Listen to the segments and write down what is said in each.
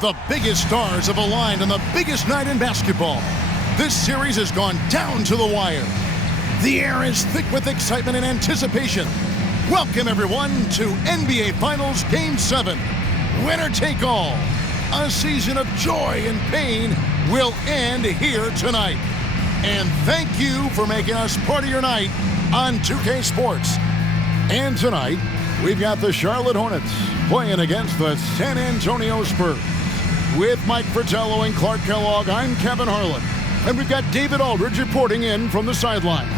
The biggest stars have aligned on the biggest night in basketball. This series has gone down to the wire. The air is thick with excitement and anticipation. Welcome, everyone, to NBA Finals Game 7. Winner take all. A season of joy and pain will end here tonight. And thank you for making us part of your night on 2K Sports. And tonight, we've got the Charlotte Hornets playing against the San Antonio Spurs. With Mike Fratello and Clark Kellogg, I'm Kevin Harlan. And we've got David Aldridge reporting in from the sidelines.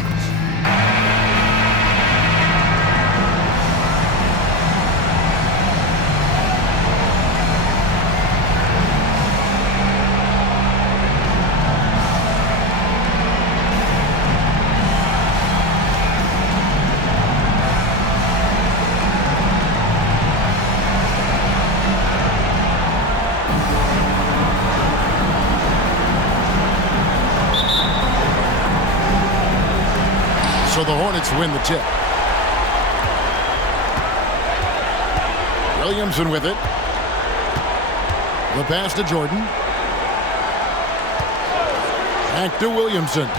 So the Hornets win the tip. Williamson with it. The pass to Jordan. Back to Williamson.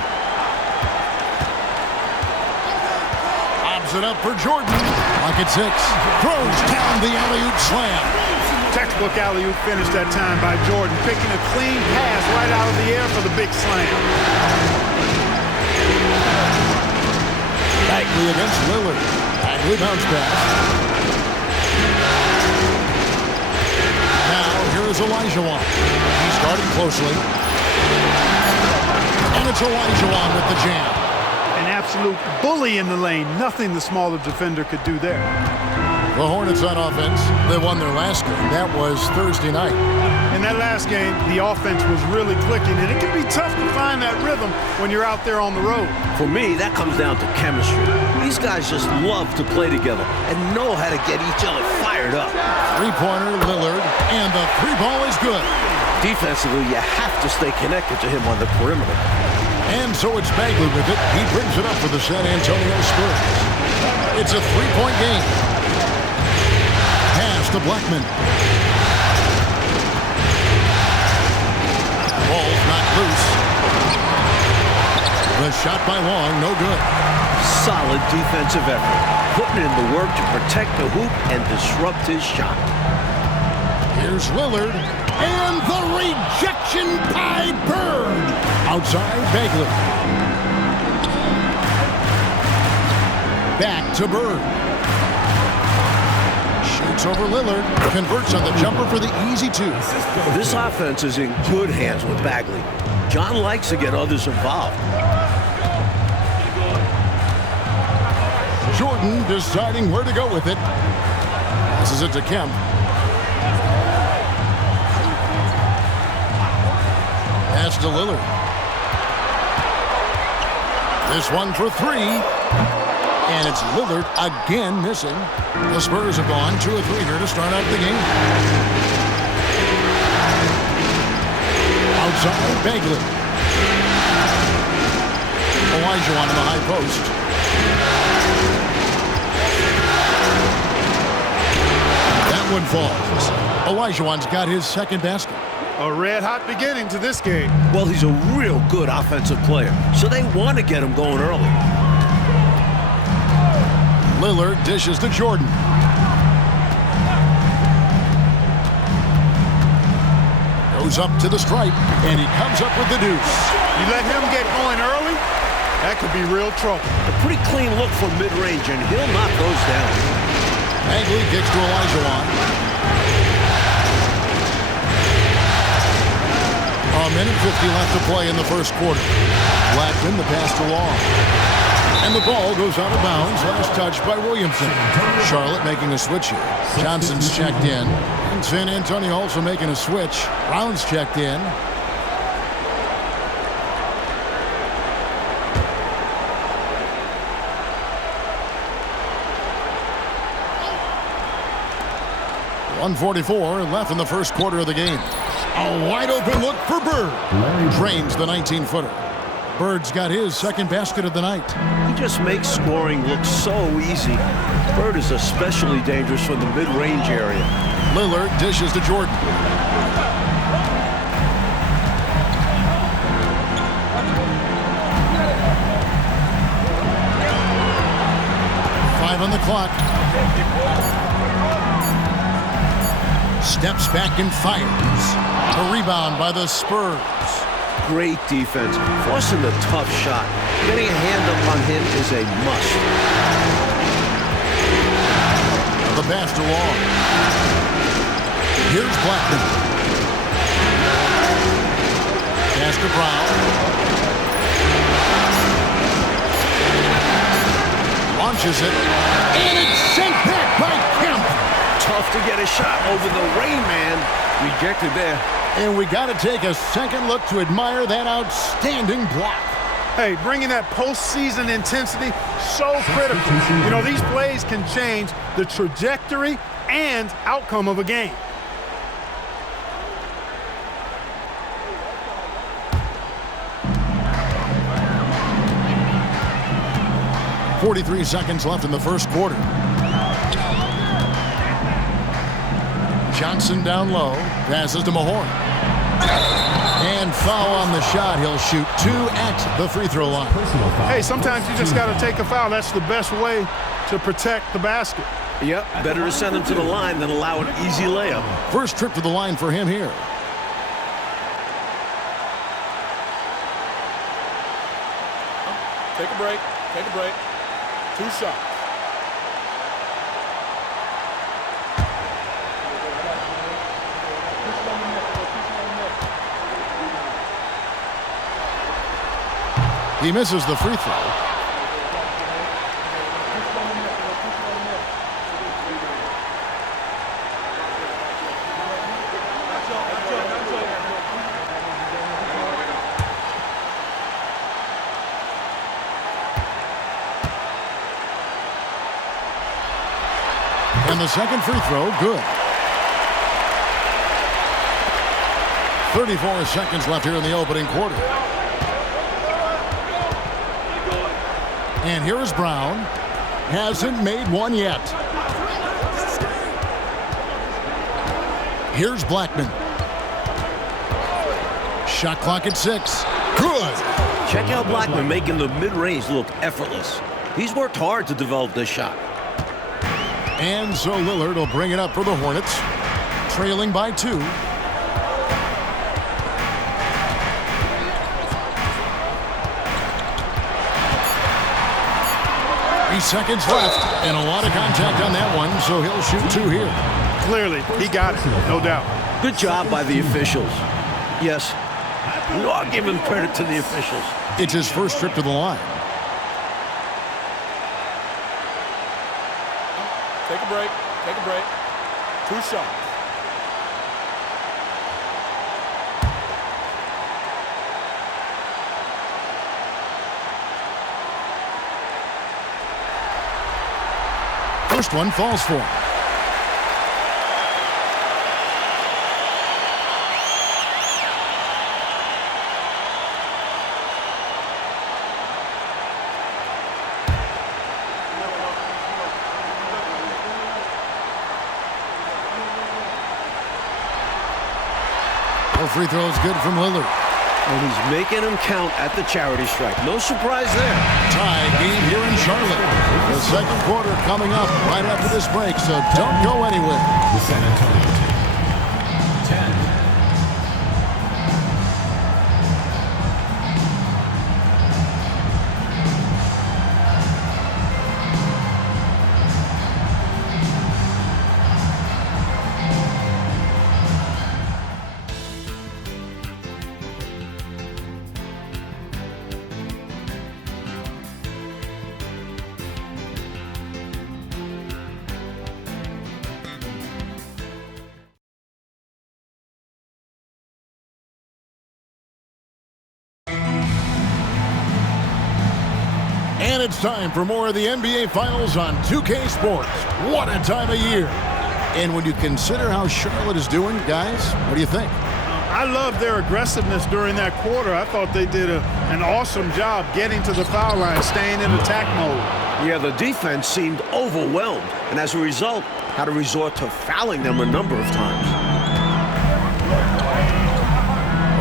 Lobs it up for Jordan. Clock at 6. Throws down the alley-oop slam. Textbook alley-oop finish that time by Jordan, picking a clean pass right out of the air for the big slam. Bagley against Lillard. Bagley bounce pass. Now here is Olajuwon. He's guarding closely. And it's Olajuwon with the jam. An absolute bully in the lane. Nothing the smaller defender could do there. The Hornets on offense. They won their last game. That was Thursday night. In that last game, the offense was really clicking, and it can be tough to find that rhythm when you're out there on the road. For me, that comes down to chemistry. These guys just love to play together and know how to get each other fired up. Three-pointer, Lillard, and the three ball is good. Defensively, you have to stay connected to him on the perimeter. And so it's Bagley with it. He brings it up for the San Antonio Spurs. It's a three-point game. Pass to Blackman. Ball's not loose. The shot by Long, no good. Solid defensive effort. Putting in the work to protect the hoop and disrupt his shot. Here's Lillard. And the rejection by Bird. Outside, Bagley. Back to Bird. Shoots over Lillard. Converts on the jumper for the easy two. This offense is in good hands with Bagley. John likes to get others involved. Jordan deciding where to go with it. Passes it to Kemp. Pass to Lillard. This one for three. And it's Lillard again missing. The Spurs have gone 2 of 3 here to start out the game. Outside, Bagley. Olajuwon in the high post. That one falls. Olajuwon's got his second basket. A red-hot beginning to this game. Well, he's a real good offensive player, so they want to get him going early. Lillard dishes to Jordan. Goes up to the stripe, and he comes up with the deuce. You let him get going early, that could be real trouble. A pretty clean look from mid-range, and he'll knock those down. Bagley kicks to Olajuwon. A minute 50 left to play in the first quarter. Blackman, the pass to Long. And the ball goes out of bounds. Last touch by Williamson. Charlotte making a switch here. Johnson's checked in. And San Antonio also making a switch. Brown's checked in. .144 left in the first quarter of the game. A wide open look for Bird. Drains the 19-footer. Bird's got his second basket of the night. He just makes scoring look so easy. Bird is especially dangerous from the mid-range area. Lillard dishes to Jordan. On the clock. Steps back and fires. A rebound by the Spurs. Great defense, forcing the tough shot. Getting a hand up on him is a must. The pass to Long. Here's Blackman. Pass to Brown. Launches it, and it's sent back by Kemp. Tough to get a shot over the rain, man. Rejected there. And we got to take a second look to admire that outstanding block. Hey, bringing that postseason intensity, so critical. You know, these plays can change the trajectory and outcome of a game. .43 seconds left in the first quarter. Johnson down low. Passes to Mahorn. And foul on the shot. He'll shoot 2 at the free throw line. Hey, sometimes you just got to take a foul. That's the best way to protect the basket. Yep, better to send him to the line than allow an easy layup. First trip to the line for him here. Take a break. Take a break. 2 shots. He misses the free throw. And the second free throw, good. 34 seconds left here in the opening quarter. And here is Brown. Hasn't made one yet. Here's Blackman. Shot clock at 6. Good. Check out Blackman making the mid-range look effortless. He's worked hard to develop this shot. And so Lillard will bring it up for the Hornets, trailing by 2. 3 seconds left, and a lot of contact on that one, so he'll shoot 2 here. Clearly, he got it, no doubt. Good job by the officials. Yes, we are giving credit to the officials. It's his first trip to the line. Take a break. Take a break. 2 shots. First one falls for him. No free throw is good from Lillard. And he's making them count at the charity stripe. No surprise there. Tie game here in Charlotte. The second quarter coming up right after this break, so don't go anywhere. The San Antonio team. 10. And it's time for more of the NBA Finals on 2K Sports. What a time of year. And when you consider how Charlotte is doing, guys, what do you think? I love their aggressiveness during that quarter. I thought they did an awesome job getting to the foul line, staying in attack mode. Yeah, the defense seemed overwhelmed, and as a result, had to resort to fouling them a number of times.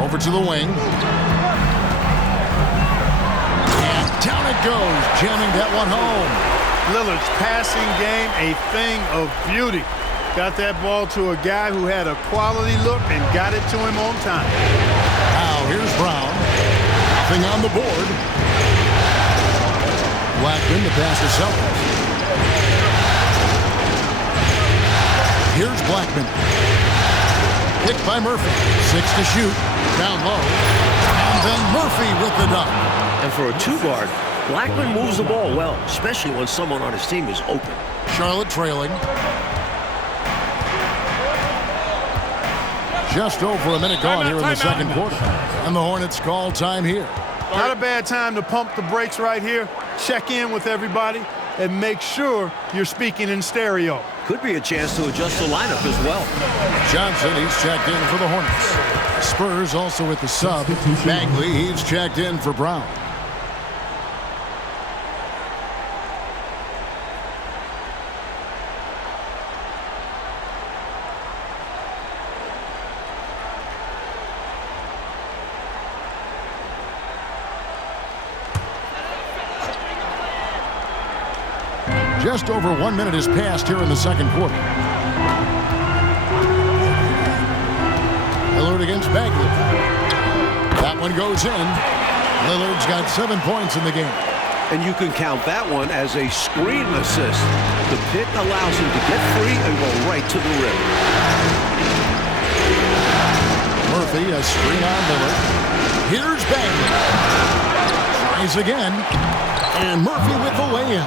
Over to the wing. And down it goes, jamming that one home. Lillard's passing game, a thing of beauty. Got that ball to a guy who had a quality look and got it to him on time. Now here's Brown. Nothing on the board. Blackman, the pass to Sellers. Here's Blackman. Picked by Murphy. 6 to shoot. Down low. And then Murphy with the dunk. And for a two-guard, Blackman moves the ball well, especially when someone on his team is open. Charlotte trailing. Just over a minute gone here in the second quarter. And the Hornets call time here. Not a bad time to pump the brakes right here. Check in with everybody and make sure you're speaking in stereo. Could be a chance to adjust the lineup as well. Johnson, he's checked in for the Hornets. Spurs also with the sub. Bagley, he's checked in for Brown. Just over 1 minute has passed here in the second quarter. Lillard against Bagley. That one goes in. Lillard's got 7 points in the game. And you can count that one as a screen assist. The pick allows him to get free and go right to the rim. Murphy, a screen on Lillard. Here's Bagley. Tries again. And Murphy with the lay-in.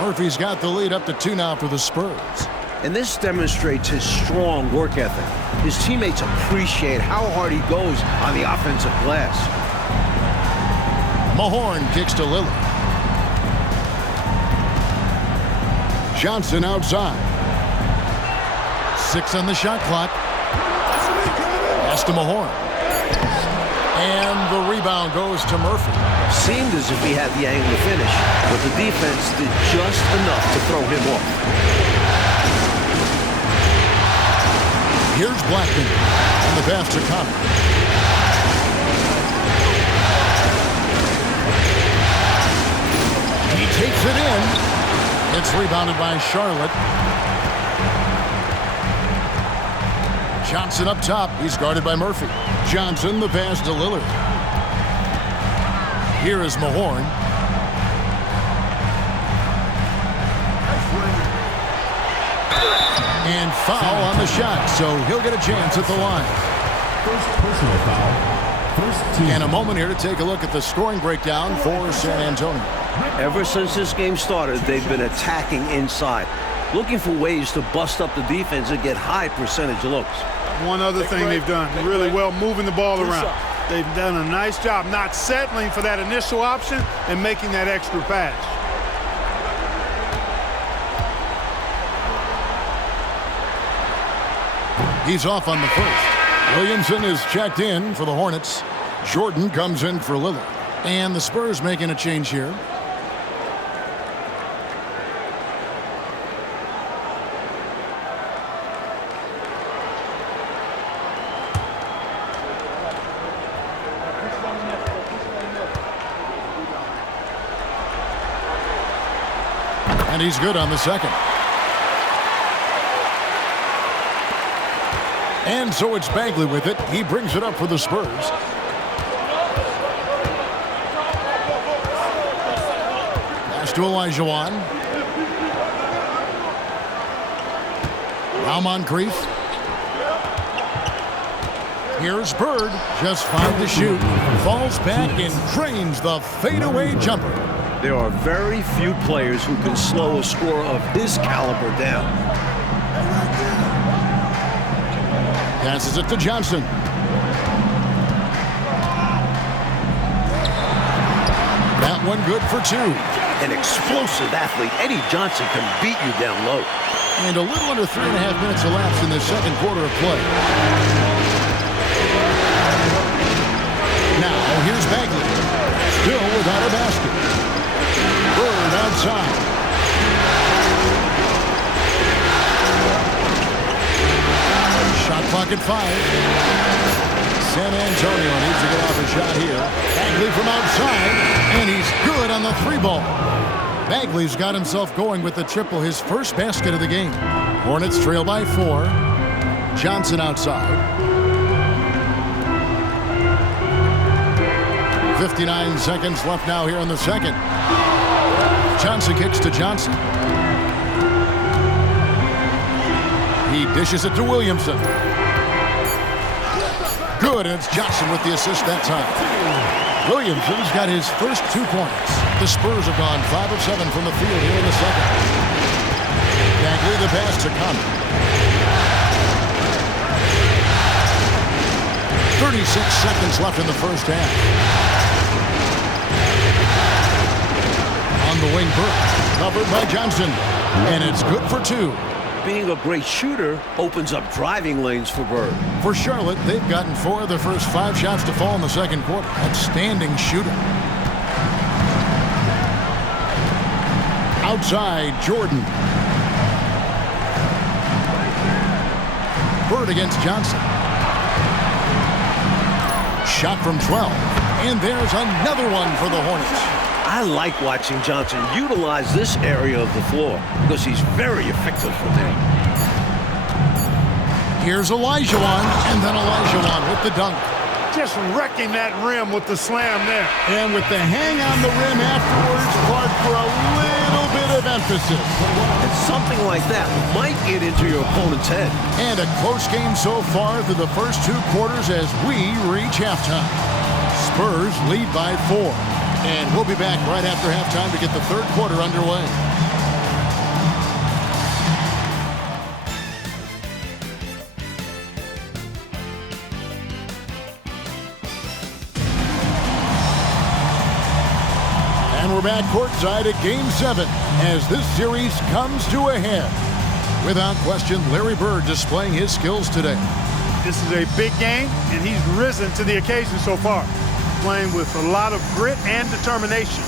Murphy's got the lead up to 2 now for the Spurs. And this demonstrates his strong work ethic. His teammates appreciate how hard he goes on the offensive glass. Mahorn kicks to Lillard. Johnson outside. 6 on the shot clock. Pass to Mahorn. And the rebound goes to Murphy. Seemed as if he had the angle to finish, but the defense did just enough to throw him off. Here's Blackman. And the pass to Connor. He takes it in. It's rebounded by Charlotte. Johnson up top. He's guarded by Murphy. Johnson, the pass to Lillard. Here is Mahorn. And foul on the shot, so he'll get a chance at the line. First personal foul. First team. And a moment here to take a look at the scoring breakdown for San Antonio. Ever since this game started, they've been attacking inside, looking for ways to bust up the defense and get high percentage looks. One other thing they've done really well, moving the ball around. They've done a nice job not settling for that initial option and making that extra pass. He's off on the first. Williamson is checked in for the Hornets. Jordan comes in for Lillard. And the Spurs making a change here. And he's good on the second. And so it's Bagley with it. He brings it up for the Spurs. Pass to Olajuwon. Now Moncrief. Here's Bird. Just 5 to shoot. Falls back and drains the fadeaway jumper. There are very few players who can slow a scorer of his caliber down. Passes it to Johnson. That one good for 2. An explosive athlete, Eddie Johnson can beat you down low. And a little under 3.5 minutes elapsed in the second quarter of play. Now here's Bagley. Still without a basket. Bird outside. Clock at 5. San Antonio needs to get off a shot here. Bagley from outside, and he's good on the 3-ball. Bagley's got himself going with the triple, his first basket of the game. Hornets trail by 4. Johnson outside. 59 seconds left now here in the second. Johnson kicks to Johnson. He dishes it to Williamson. Good, and it's Johnson with the assist that time. Williamson's got his first 2 points. The Spurs have gone 5 of 7 from the field here in the second. Bagley the pass to Conley. 36 seconds left in the first half. On the wing, Burke, covered by Johnson, and it's good for 2. Being a great shooter opens up driving lanes for Bird. For Charlotte, they've gotten 4 of their first 5 shots to fall in the second quarter. Outstanding shooter. Outside, Jordan. Bird against Johnson. Shot from 12. And there's another one for the Hornets. I like watching Johnson utilize this area of the floor because he's very effective from there. Here's Olajuwon, and then Olajuwon with the dunk. Just wrecking that rim with the slam there. And with the hang on the rim afterwards, Clark, for a little bit of emphasis. And something like that might get into your opponent's head. And a close game so far through the first 2 quarters as we reach halftime. Spurs lead by 4. And we'll be back right after halftime to get the third quarter underway. And we're back courtside at Game 7 as this series comes to a head. Without question, Larry Bird displaying his skills today. This is a big game, and he's risen to the occasion so far. Playing with a lot of grit and determination.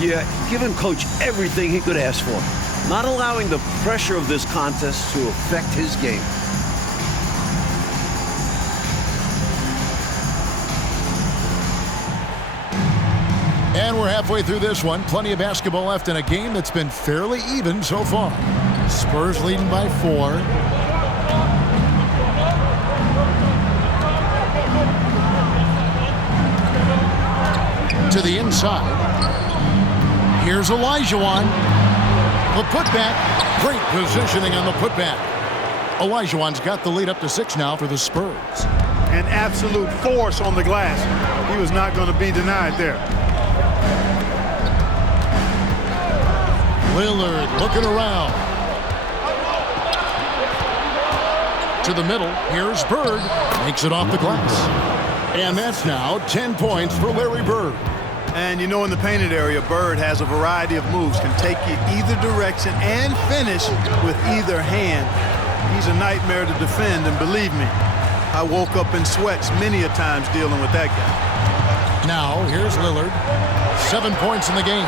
Yeah, giving Coach everything he could ask for. Not allowing the pressure of this contest to affect his game. And we're halfway through this one. Plenty of basketball left in a game that's been fairly even so far. Spurs leading by 4. To the inside. Here's Olajuwon. The putback. Great positioning on the putback. Olajuwon's got the lead up to 6 now for the Spurs. An absolute force on the glass. He was not going to be denied there. Lillard looking around. To the middle. Here's Bird. Makes it off the glass. And that's now 10 points for Larry Bird. And you know, in the painted area, Bird has a variety of moves, can take you either direction and finish with either hand. He's a nightmare to defend, and believe me, I woke up in sweats many a times dealing with that guy. Now, here's Lillard. 7 points in the game.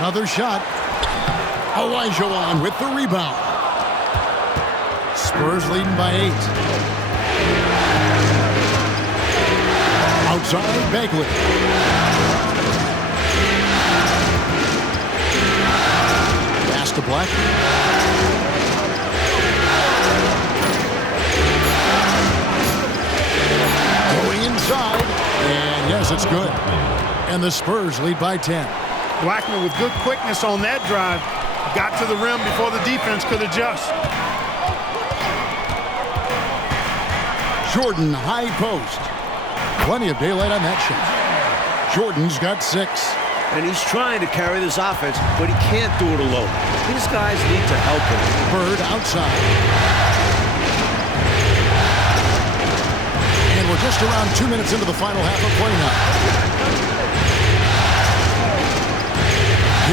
Another shot. Olajuwon with the rebound. Spurs leading by 8. Outside, Bagley. Pass to Black. Going inside. And yes, it's good. And the Spurs lead by 10. Blackman with good quickness on that drive. Got to the rim before the defense could adjust. Jordan, high post. Plenty of daylight on that shot. Jordan's got 6. And he's trying to carry this offense, but he can't do it alone. These guys need to help him. Bird outside. And we're just around 2 minutes into the final half of play now.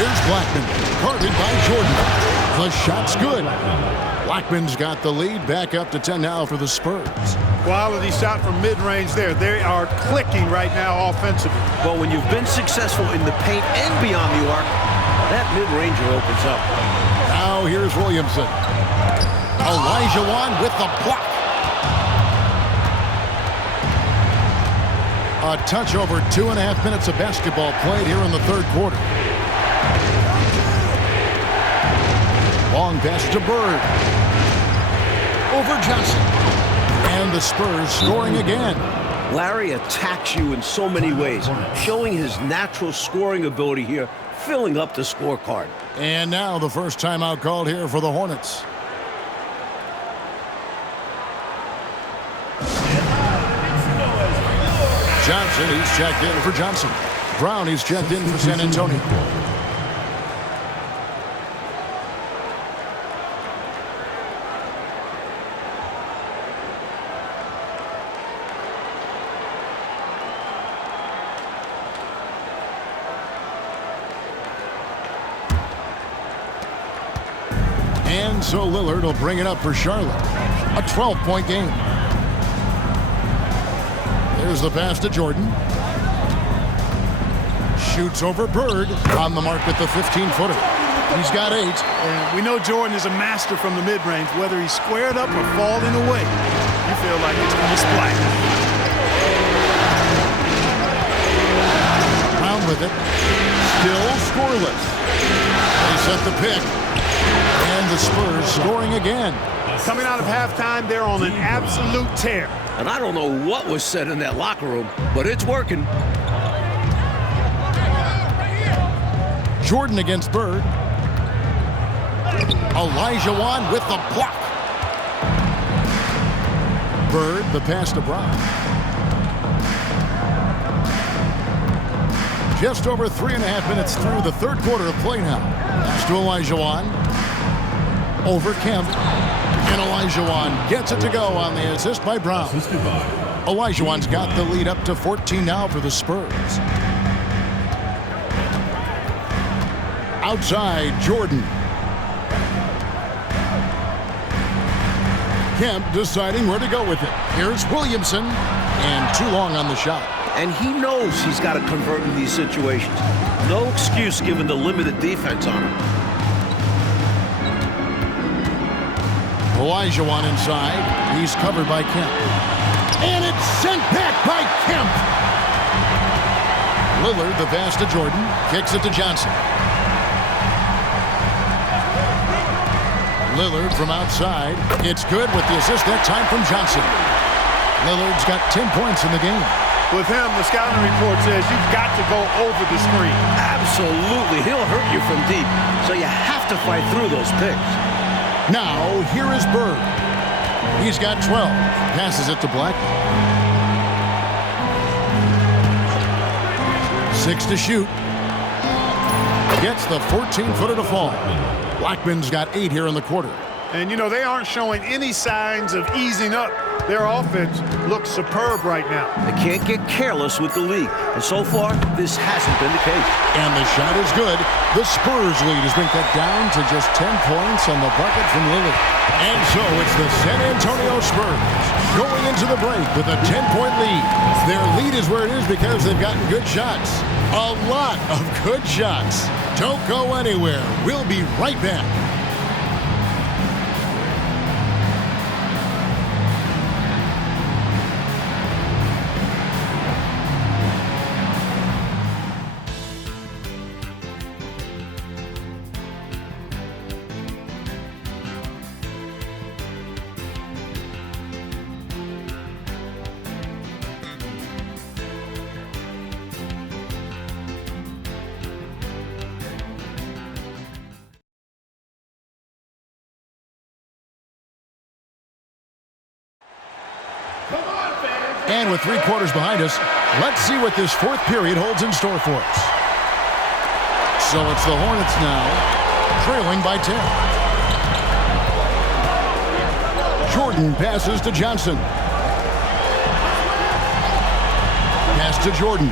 Here's Blackman, guarded by Jordan. The shot's good. Blackman's got the lead. Back up to 10 now for the Spurs. Quality shot from mid-range there. They are clicking right now offensively. Well, when you've been successful in the paint and beyond the arc, that mid-ranger opens up. Now here's Williamson. Olajuwon with the block. A touch over 2.5 minutes of basketball played here in the third quarter. Long pass to Bird. Over Johnson. And the Spurs scoring again. Larry attacks you in so many ways, showing his natural scoring ability here, filling up the scorecard. And now the first timeout called here for the Hornets. Johnson, he's checked in for Johnson. Brown, he's checked in for San Antonio. And so Lillard will bring it up for Charlotte. A 12-point game. There's the pass to Jordan. Shoots over Bird. On the mark with the 15-footer. He's got 8. And we know Jordan is a master from the mid-range. Whether he's squared up or falling away, you feel like it's going to splash. Brown with it. Still scoreless. They set the pick. And the Spurs scoring again. Coming out of halftime, they're on an absolute tear. And I don't know what was said in that locker room, but it's working. Jordan against Bird. Olajuwon with the block. Bird, the pass to Brown. Just over 3.5 minutes through the third quarter of play now. Pass to Olajuwon. Over Kemp. And Olajuwon gets it to go on the assist by Brown. Olajuwon's got the lead up to 14 now for the Spurs. Outside, Jordan. Kemp deciding where to go with it. Here's Williamson. And too long on the shot. And he knows he's got to convert in these situations. No excuse given the limited defense on him. Olajuwon inside. He's covered by Kemp. And it's sent back by Kemp. Lillard, the pass to Jordan. Kicks it to Johnson. Lillard from outside. It's good with the assist that time from Johnson. Lillard's got 10 points in the game. With him, the scouting report says you've got to go over the screen. Absolutely. He'll hurt you from deep. So you have to fight through those picks. Now, here is Bird. He's got 12. Passes it to Blackman. 6 to shoot. Gets the 14-footer to fall. Blackman's got 8 here in the quarter. And, you know, they aren't showing any signs of easing up. Their offense looks superb right now. They can't get careless with the league. And so far, this hasn't been the case. And the shot is good. The Spurs lead has been cut down to just 10 points on the bucket from Lillard. And so it's the San Antonio Spurs going into the break with a 10-point lead. Their lead is where it is because they've gotten good shots. A lot of good shots. Don't go anywhere. We'll be right back. And with 3 quarters behind us, let's see what this fourth period holds in store for us. So it's the Hornets now, trailing by 10. Jordan passes to Johnson. Pass to Jordan.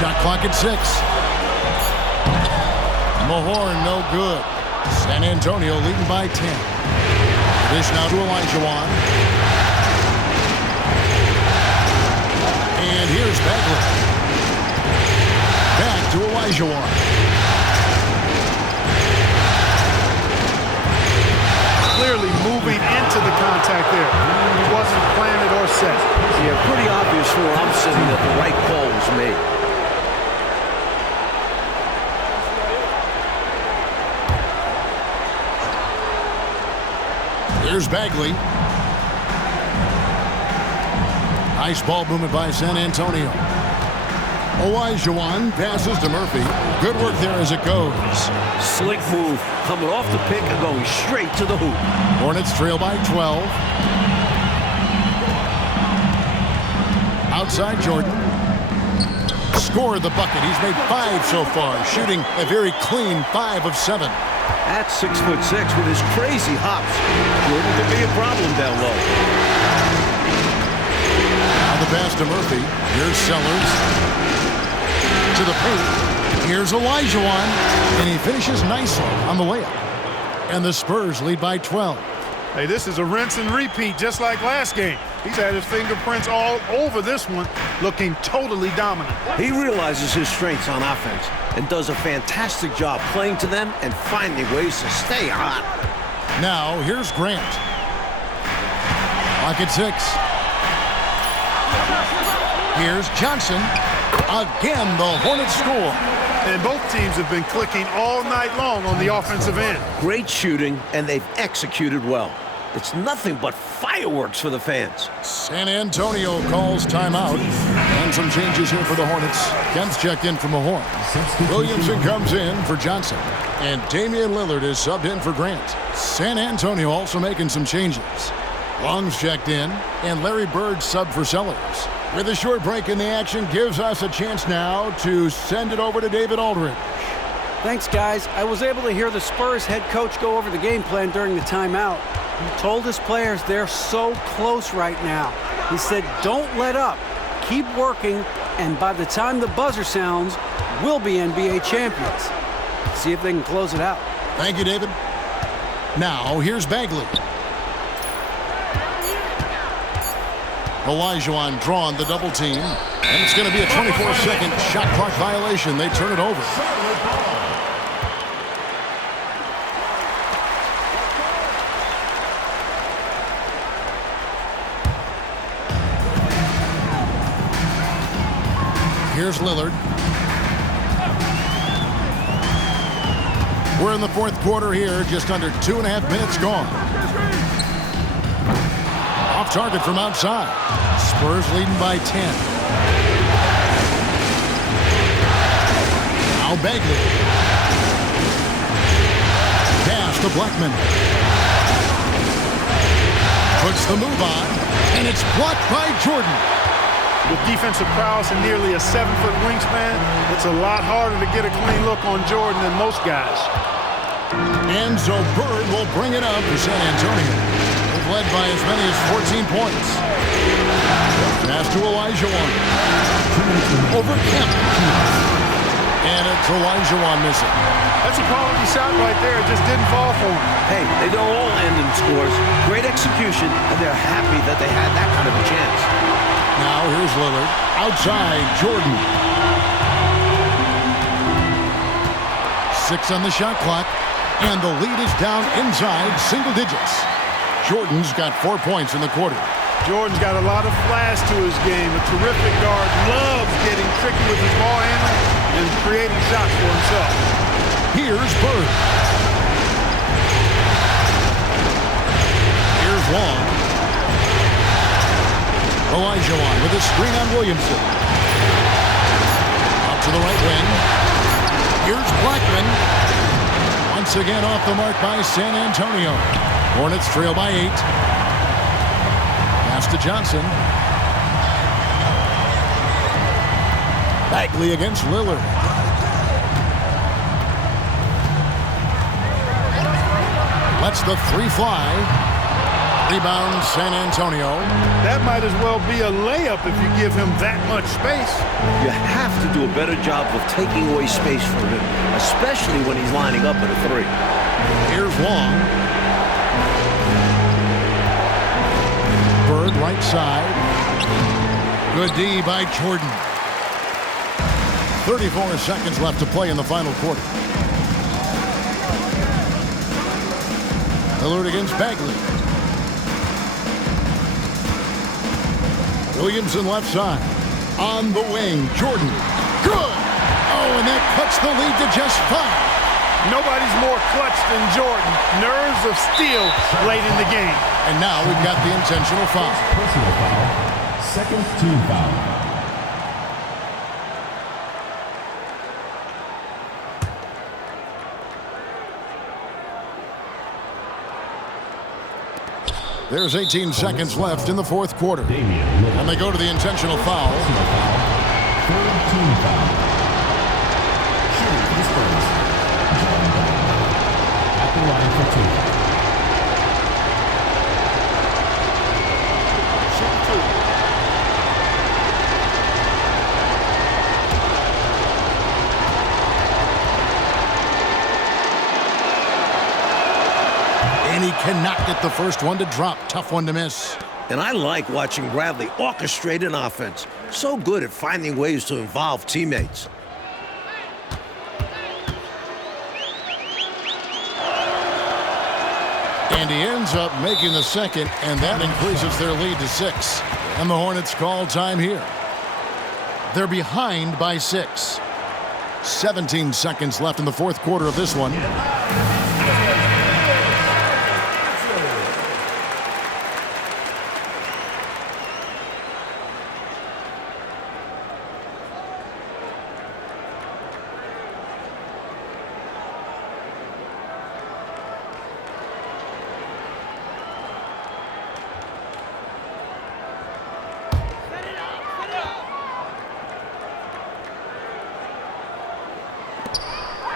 Shot clock at 6. Mahorn, no good. San Antonio leading by 10. Dish now to Olajuwon. And here's Bagley. Back to Olajuwon. Clearly moving into the contact there. It wasn't planted or set. Yeah, pretty obvious from where I'm sitting that the right call was made. Here's Bagley. Nice ball movement by San Antonio. Olajuwon passes to Murphy. Good work there as it goes. Slick move, coming off the pick and going straight to the hoop. Hornets trail by 12. Outside Jordan. Scored the bucket. He's made 5 so far, shooting a very clean 5 of 7. At 6'6" with his crazy hops, Jordan could be a problem down low. Now the pass to Murphy. Here's Sellers. To the paint. Here's Olajuwon. And he finishes nicely on the layup. And the Spurs lead by 12. Hey, this is a rinse and repeat just like last game. He's had his fingerprints all over this one, looking totally dominant. He realizes his strengths on offense and does a fantastic job playing to them and finding ways to stay hot. Now, here's Grant. Clock at 6. Here's Johnson. Again, the Hornets score. And both teams have been clicking all night long on the offensive end. Great shooting, and they've executed well. It's nothing but fireworks for the fans. San Antonio calls timeout. And some changes here for the Hornets. Kemp's checked in from Mahorn. Williamson comes in for Johnson. And Damian Lillard is subbed in for Grant. San Antonio also making some changes. Long's checked in, and Larry Bird subbed for Sellers. With a short break in the action, gives us a chance now to send it over to David Aldridge. Thanks, guys. I was able to hear the Spurs head coach go over the game plan during the timeout. He told his players they're so close right now. He said, don't let up. Keep working, and by the time the buzzer sounds, we'll be NBA champions. See if they can close it out. Thank you, David. Now, here's Bagley. Olajuwon drawn the double team. And it's going to be a 24-second shot clock violation. They turn it over. Here's Lillard. We're in the fourth quarter here, just under 2.5 minutes gone. Off target from outside. Spurs leading by 10. Now Bagley. Pass to Blackman. Puts the move on, and it's blocked by Jordan. With defensive prowess and nearly a 7-foot wingspan, it's a lot harder to get a clean look on Jordan than most guys. And so Bird will bring it up for San Antonio. They've led by as many as 14 points. Pass to Olajuwon. Over Kemp. And it's Olajuwon missing. That's a quality shot right there. It just didn't fall for him. Hey, they don't all end in scores. Great execution, and they're happy that they had that kind of a chance. Now here's Lillard. Outside, Jordan. 6 on the shot clock. And the lead is down inside single digits. Jordan's got 4 points in the quarter. Jordan's got a lot of flash to his game. A terrific guard. Loves getting tricky with his ball handling and creating shots for himself. Here's Bird. Here's Long. Olajuwon with a screen on Williamson. Up to the right wing. Here's Blackman. Once again off the mark by San Antonio. Hornets trail by 8. Pass to Johnson. Bagley against Lillard. Lets the 3 fly. Rebound, San Antonio. That might as well be a layup if you give him that much space. You have to do a better job of taking away space from him, especially when he's lining up at a three. Here's Long. Bird right side. Good D by Jordan. 34 seconds left to play in the final quarter. Lillard against Bagley. Williamson left side. On the wing, Jordan. Good! Oh, and that cuts the lead to just 5. Nobody's more clutch than Jordan. Nerves of steel late in the game. And now we've got the intentional foul. Personal foul. Second team foul. There's 18 seconds left in the fourth quarter. And they go to the intentional foul. Third team foul. Shooting for the Spurs. At the line for 2. And he cannot get the first one to drop. Tough one to miss. And I like watching Bradley orchestrate an offense. So good at finding ways to involve teammates. And he ends up making the second, and that increases their lead to 6. And the Hornets call time here. They're behind by 6. 17 seconds left in the fourth quarter of this one.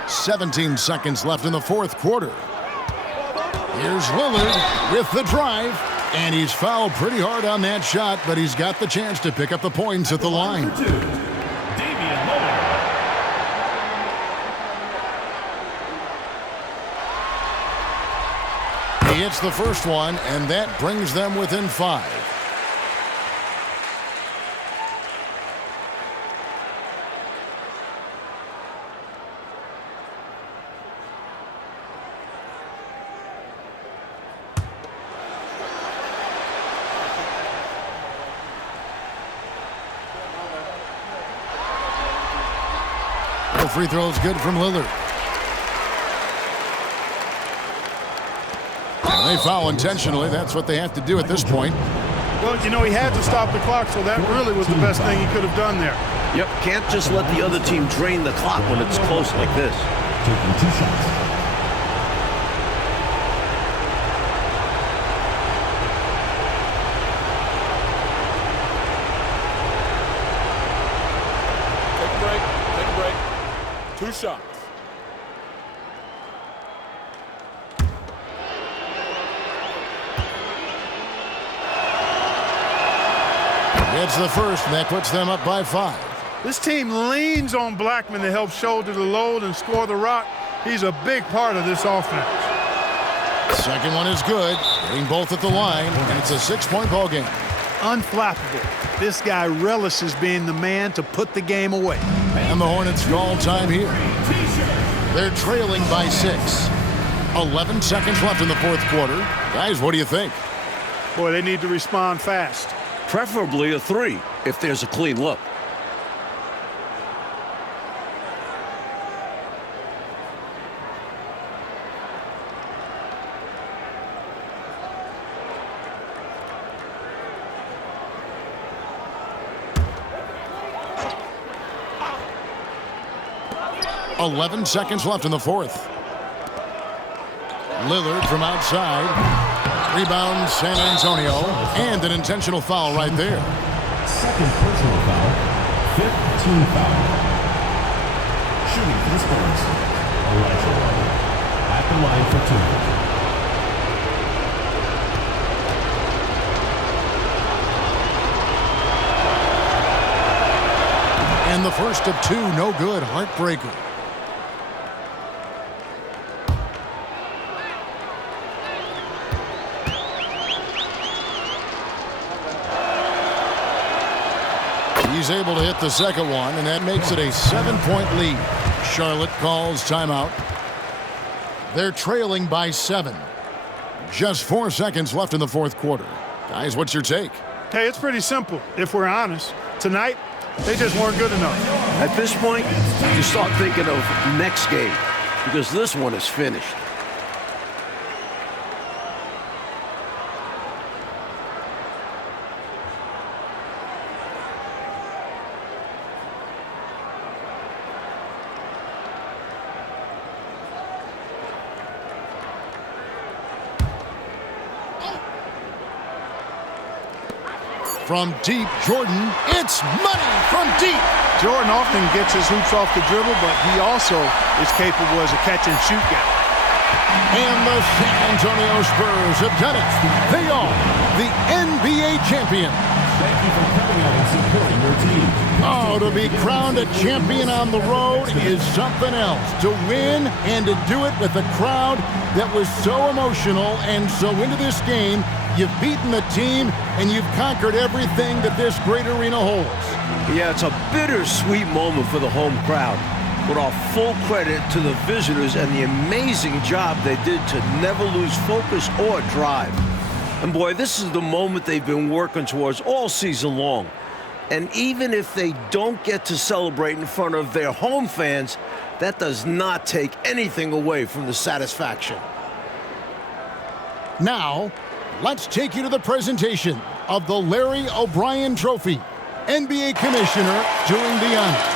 .17 seconds left in the fourth quarter. Here's Lillard with the drive. And he's fouled pretty hard on that shot, but he's got the chance to pick up the points at the line. He hits the first one, and that brings them within 5. Free throw is good from Lillard. And they foul intentionally. That's what they have to do at this point. Well, you know, he had to stop the clock, so that really was the best thing he could have done there. Yep, can't just let the other team drain the clock when it's close like this. Taking 2 shots. Take a break. Take a break. 2 shots. It's the first, and that puts them up by 5. This team leans on Blackman to help shoulder the load and score the rock. He's a big part of this offense. Second one is good, hitting both at the line, and it's a 6-point ball game. Unflappable. This guy relishes being the man to put the game away. And the Hornets call time here. They're trailing by 6. 11 seconds left in the fourth quarter. Guys, what do you think? Boy, they need to respond fast. Preferably a 3 if there's a clean look. .11 seconds left in the fourth. Lillard from outside. Rebound, San Antonio. And an intentional foul right there. Second personal foul. 5th team foul. Shooting for the Spurs. At the line for 2. And the first of two, no good. Heartbreaker. He's able to hit the second one, and that makes it a 7-point lead. Charlotte calls timeout. They're trailing by 7. Just 4 seconds left in the fourth quarter. Guys, what's your take? Hey, it's pretty simple, if we're honest. Tonight, they just weren't good enough. At this point, you start thinking of next game because this one is finished. From deep, Jordan, it's money from deep. Jordan often gets his hoops off the dribble, but he also is capable as a catch-and-shoot guy. And the San Antonio Spurs have done it. They are the NBA champions. Thank you for coming out and supporting your team. Oh, to be crowned a champion on the road is something else. To win and to do it with a crowd that was so emotional and so into this game, you've beaten the team and you've conquered everything that this great arena holds. Yeah, it's a bittersweet moment for the home crowd. With our full credit to the visitors and the amazing job they did to never lose focus or drive. And boy, this is the moment they've been working towards all season long. And even if they don't get to celebrate in front of their home fans, that does not take anything away from the satisfaction. Now, let's take you to the presentation of the Larry O'Brien Trophy. NBA Commissioner doing the honors.